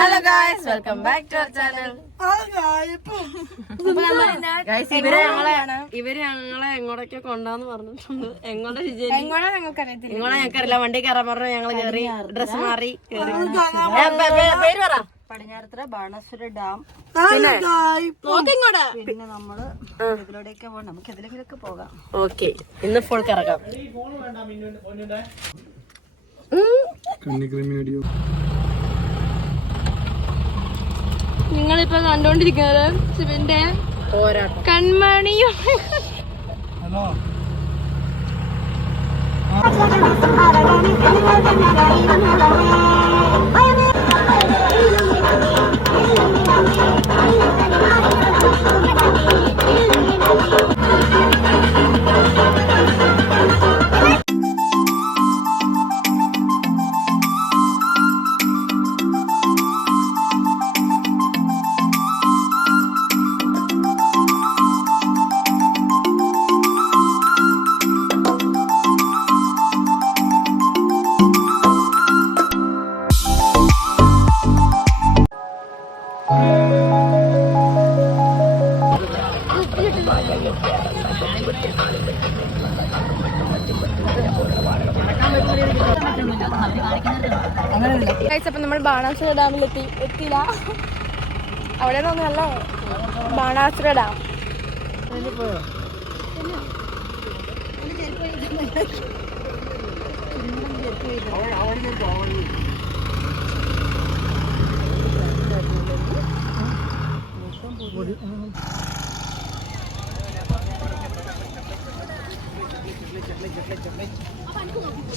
Hello guys, welcome back to our channel. ഇവര് ഞങ്ങളെ എങ്ങോട്ടൊക്കെ കൊണ്ടാന്ന് പറഞ്ഞിട്ടുണ്ട്. എങ്ങോട്ടാ ഞങ്ങൾക്കറിയില്ല. വണ്ടി കയറാൻ പറഞ്ഞു. ഞങ്ങള് കയറി, ഡ്രസ് മാറി കയറി. പേര് പറ. പടിഞ്ഞാറത്തറ ബാണാസുര ഡാം. പിന്നെ നമ്മള് ഇതിലൂടെയൊക്കെ പോകണം. നമുക്ക് ഇതിലെങ്കിലൊക്കെ പോകാം. ഓക്കെ, ഇന്ന് ഫുൾ കറക്കാം. നിങ്ങളിപ്പോ കണ്ടോണ്ടിരിക്കുന്നത് ശിവന്റെ കൺമണിയും അപ്പൊ നമ്മൾ ബാണാസുര ഡാമിൽ എത്തിയില്ല. അവിടെ നല്ല ബാണാസുര ഡാം.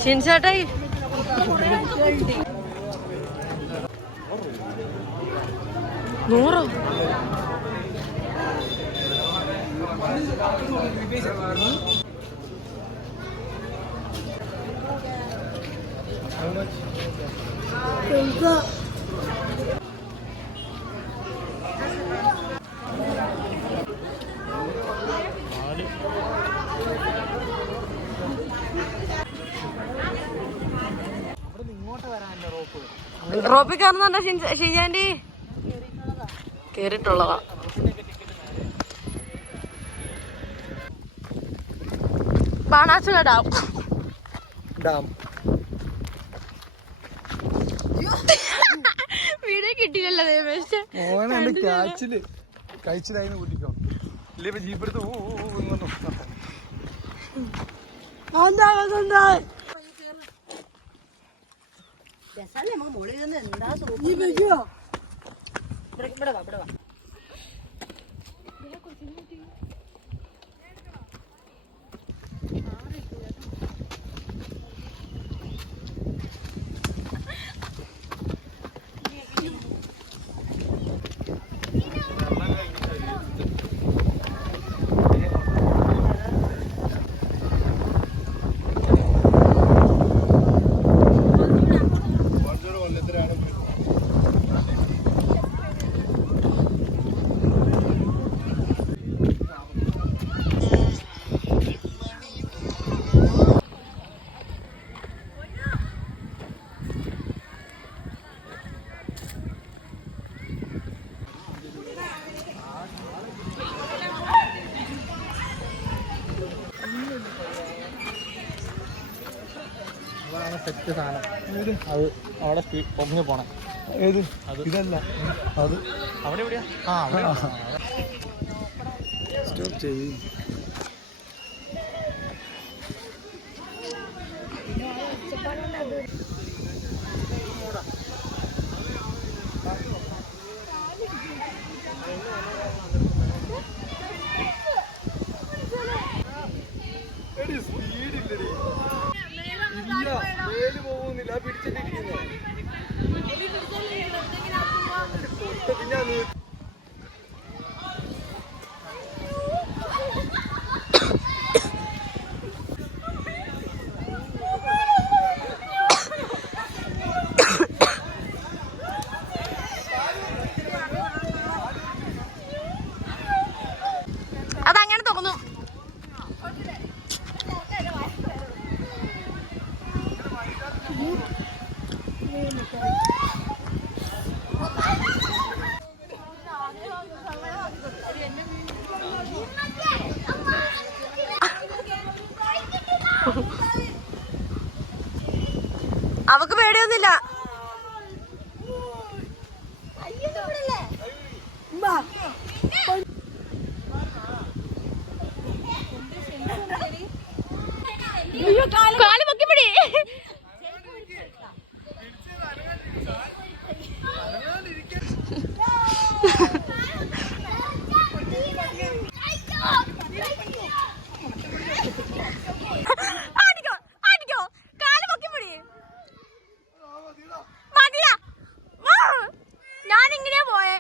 ഷിൻചേട്ടായി നൂറോ? റോപ്പിൽ കയറുന്നുണ്ടോ ഷിജാൻഡി? കേറിട്ടുള്ളതാ. ബാണാസുര ഡാം. വീഡിയോ കിട്ടിയില്ലല്ലോ. സെറ്റ് സാധനം അത് അവിടെ പൊങ്ങി പോണേ. ഏത്? ഇതല്ല, അത് അവിടെ എവിടെയാ? സ്റ്റോപ്പ് ചെയ്യും. അവക്ക് പേടിയൊന്നുമില്ല. കാല് പൊക്കിപ്പിടി. ഞാനിങ്ങനെയാ പോയെ.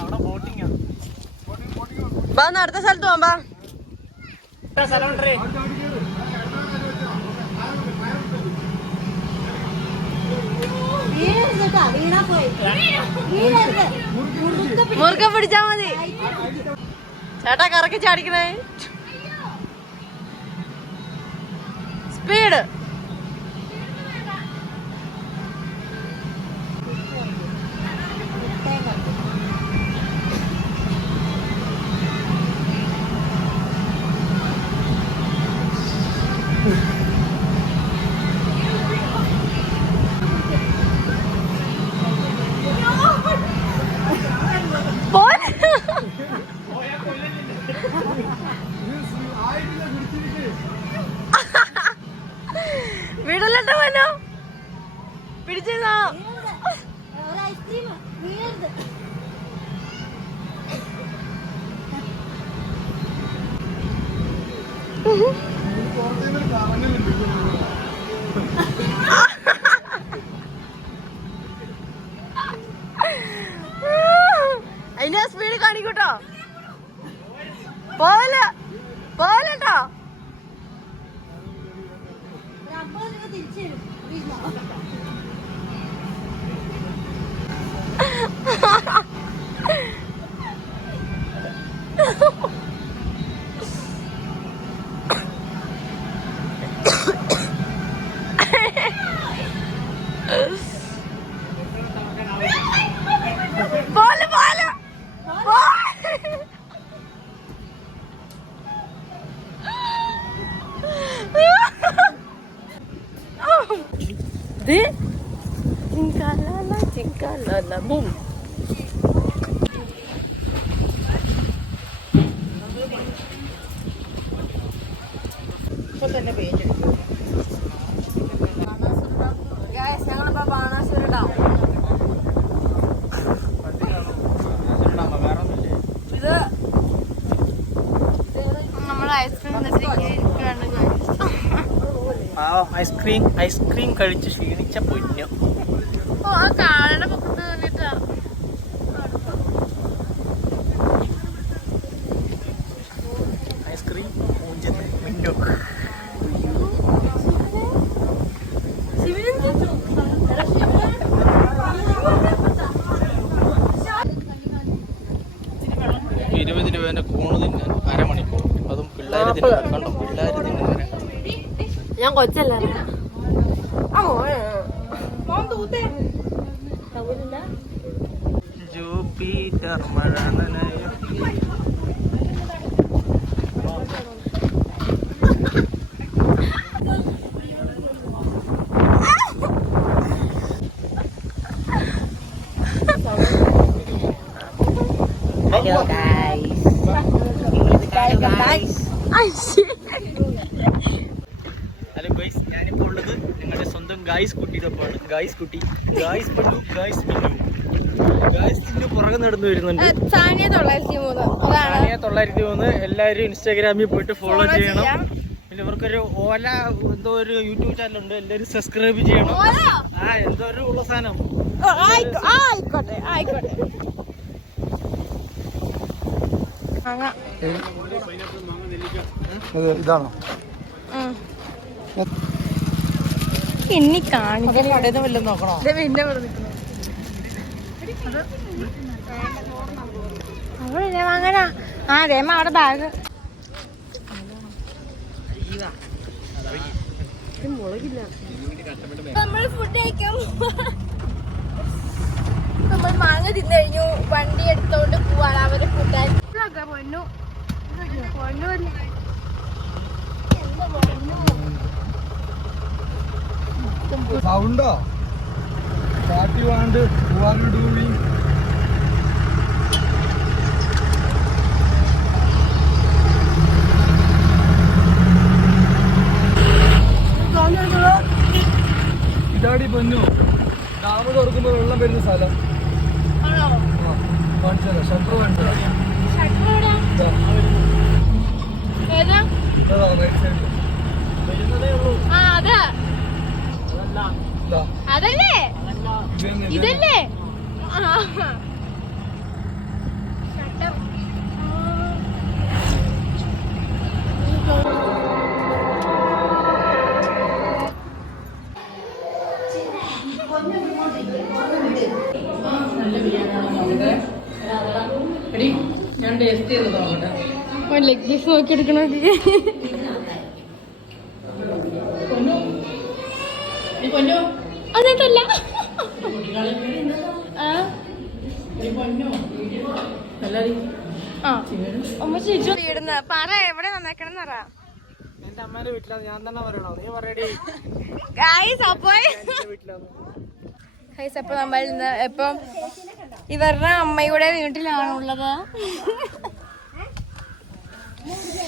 അവിടെ ബോട്ടിങ്ങാ. ബാ അടുത്ത സ്ഥലത്ത് പോവാം. ബാ സ്ഥലമുണ്ടേ. മുറുക്കം പിടിച്ചാ മതി. ചേട്ടാ കറക്കി ചാടിക്കണേ. സ്പീഡ്. വീടല്ലോ വല്ലോ പിടിച്ചോ. അതിന്റെ സ്പീഡ് കാണിക്കൂട്ടോ. പോവല്ലോ. ചിങ്കാലാല ബൂം. ഞങ്ങളിപ്പോ ബാണാസുര ഡാം. ഇത് നമ്മൾ ഐസ്ക്രീം കഴിച്ച് ക്ഷീണിച്ച പൊന്നു. ആ കാണണ പൊക്കത്ത് തന്നിട്ടാ. ഐസ്ക്രീം മൂഞ്ചത്ത് മിന്നു. ₹20 കൂണ് തിന്നാൻ അരമണിക്കൂർ. അതും പിള്ളേര് തിന്നാൻ. കണ്ടോ, പിള്ളേര് തിന്നുന്നവരെ. ഞാൻ കൊച്ചല്ല. ജൂപ്പിറ്റർ മഴ നനയും. Hello guys. ഹലോ ഗൈസ്, ഞാനിപ്പോൾ ഉള്ളത് നിങ്ങളുടെ സ്വന്തം ഗായ്സ് കുട്ടിയോടൊപ്പമാണ്. ഗായ്സ് കുട്ടി, ഗായ്സ് പണ്ടു, ഗായ്സ് മിന്നു. ഗായ്സിന്റെ പുറകെ നടന്നു വരുന്നുണ്ട്. സാനിയ 903. എല്ലാവരും ഇൻസ്റ്റാഗ്രാമിൽ പോയിട്ട് ഫോളോ ചെയ്യണം. പിന്നെ ഇവർക്കൊരു ഓല എന്തോ ഒരു യൂട്യൂബ് ചാനലുണ്ട്, എല്ലാവരും സബ്സ്ക്രൈബ് ചെയ്യണം. എന്തോ ഒരു ഉള്ള സാധനം. ആയിക്കോട്ടെ. ഇതാണോ? ഇനി കാണിക്കാൻ വല്ലതും നോക്കണോ? പിന്നെ വാങ്ങാനാ. രേമ അവിടെ ബാഗ്. മുളകില്ല. നമ്മൾ ഫുഡ് കഴിക്കാൻ നമ്മൾ മാങ്ങ തിന്നു കഴിഞ്ഞു. വണ്ടി എടുത്തോണ്ട് പോവാണ് അവര് ഫുഡ് പൊന്നു പൊന്നു സൗണ്ടോ പാർട്ടി വാണ്ട് ഡൂവിങ് ഇതാടി പൊന്നു. ഡാം തുറക്കുമ്പോ വെള്ളം വരുന്ന സ്ഥലം കാണിച്ചതാ. ഷട്ടർ കാണിച്ചതാ. ഏതാ? റൈറ്റ് സൈഡിൽ. ആ അതാ ഇതാ. അതല്ലേ ഇതല്ലേ? ഞാൻ ടേസ്റ്റ് ചെയ്ത് നോക്കട്ടെ. ലെഗ് പീസ് നോക്കി എടുക്കണോക്കെ. അതല്ല പറ എവിടെ നന്നാക്കണം പറ. എന്റെ അമ്മേന്റെ വീട്ടിലാണ്. ഞാൻ തന്നെ പറയണോ? നീ പറയടി. അപ്പൊ നമ്മൾ ഇപ്പം ഇവരുടെ അമ്മയുടെ വീട്ടിലാണുള്ളത്.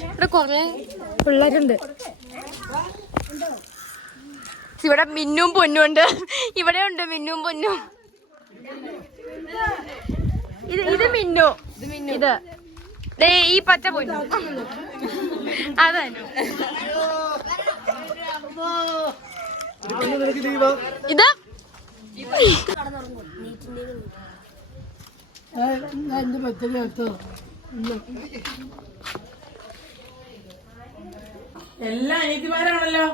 ഇവിടെ കൊറേ പിള്ളേരുണ്ട്. ഇവിടെ മിന്നും പൊന്നും ഉണ്ട്. ഇവിടെ ഉണ്ട് മിന്നും പൊന്നും. ഇത് മിന്നു. ഇത് ദേ ഈ പച്ച പൊന്നു. അതന്നെ ഇത്. എല്ലാ അനിയത്തിമാരാണല്ലോ.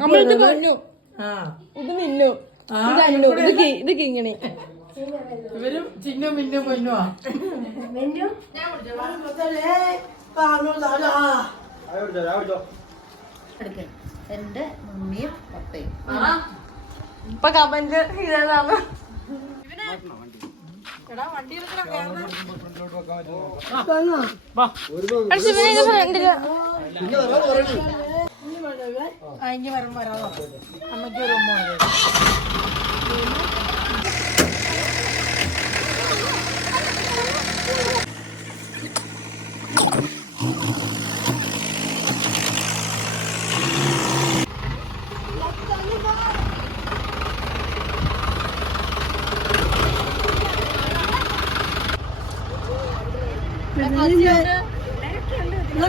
നമ്മളിത് പൊന്നു. ഇത് മിന്നു. ഇത് അന്നു. ഇത് കിങ്ങിണി. ഇവരും ചിന്നും മിന്നും പൊന്നുവാ. എന്റെ മമ്മിയും പപ്പയും. ഇപ്പൊ കമന്റ് ഇതാണ്. ഇനി വരും വരാതോ. അമ്മയ്ക്ക് ഒരു ഉമ്മ മതി.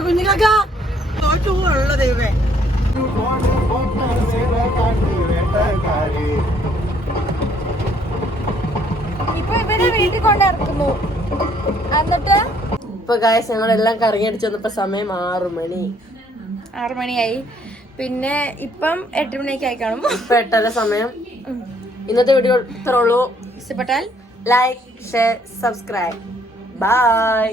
കുഞ്ഞിക്കാക്ക തോറ്റു പോവാണല്ലോ ദൈവമേ. ഇപ്പൊ ഇവരെ വീട്ടിൽ കൊണ്ടിറക്കുന്നു. എന്നിട്ട് ഇപ്പൊ ഗായ്സ് ഞങ്ങളെല്ലാം കറങ്ങിയടിച്ചു വന്നപ്പോ സമയം 6 മണി. 6 മണിയായി. പിന്നെ ഇപ്പം 8 മണിയൊക്കെ ആയി കാണും. ഇപ്പൊ 8:30 സമയം. ഇന്നത്തെ വീഡിയോ ഇത്രേ ഉള്ളൂ. ഇഷ്ടപ്പെട്ടാൽ ലൈക്ക്, ഷെയർ, സബ്സ്ക്രൈബ്. ബൈ.